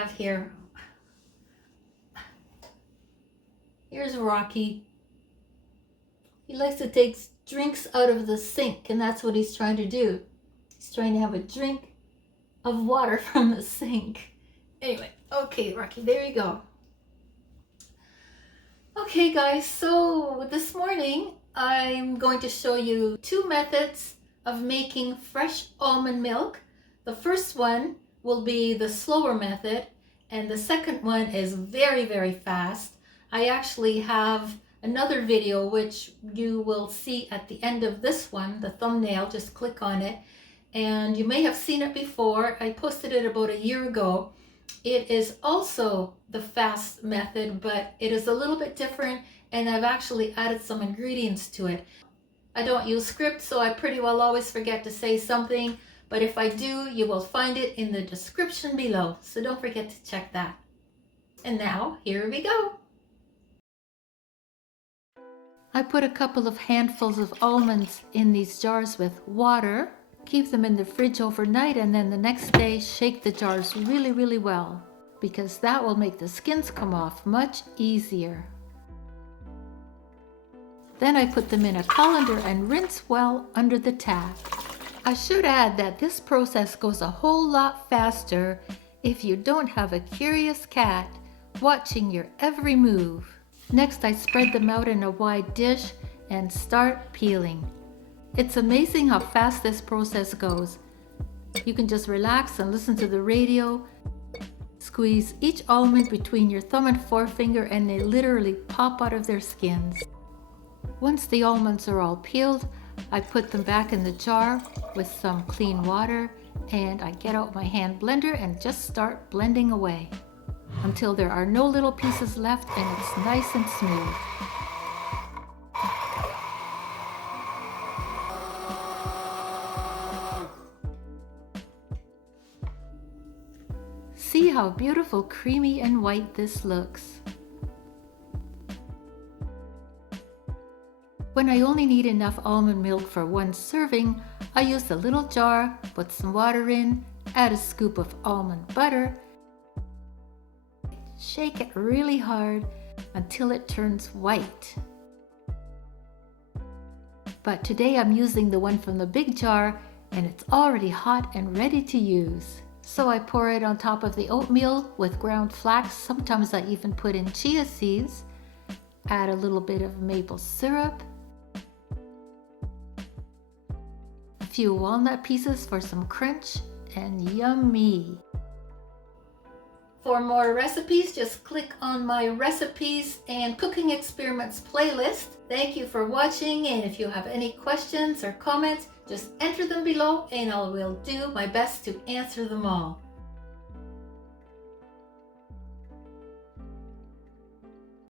have here. Here's Rocky. He likes to take drinks out of the sink, and that's what he's trying to do. He's trying to have a drink of water from the sink. Anyway, okay, Rocky, there you go. Okay, guys, so this morning I'm going to show you 2 methods of making fresh almond milk. The first one will be the slower method, and the second one is very, very fast. I actually have another video which you will see at the end of this one, the thumbnail. Just click on it, and you may have seen it before. I posted it about a year ago. It is also the fast method, but it is a little bit different, and I've actually added some ingredients to it. I don't use script, so I pretty well always forget to say something, but if I do, you will find it in the description below, so don't forget to check that. And now, here we go. I put a couple of handfuls of almonds in these jars with water. Keep them in the fridge overnight, and then the next day shake the jars really, really well, because that will make the skins come off much easier. Then I put them in a colander and rinse well under the tap. I should add that this process goes a whole lot faster if you don't have a curious cat watching your every move. Next, I spread them out in a wide dish and start peeling. It's amazing how fast this process goes. You can just relax and listen to the radio. Squeeze each almond between your thumb and forefinger, and they literally pop out of their skins. Once the almonds are all peeled, I put them back in the jar with some clean water, and I get out my hand blender and just start blending away until there are no little pieces left and it's nice and smooth. See how beautiful, creamy and white this looks. When I only need enough almond milk for 1 serving, I use a little jar, put some water in, add a scoop of almond butter, shake it really hard until it turns white. But today I'm using the one from the big jar, and it's already hot and ready to use. So I pour it on top of the oatmeal with ground flax. Sometimes I even put in chia seeds. Add a little bit of maple syrup, a few walnut pieces for some crunch, and yummy. For more recipes, just click on my recipes and cooking experiments playlist. Thank you for watching, and if you have any questions or comments, just enter them below and I will do my best to answer them all.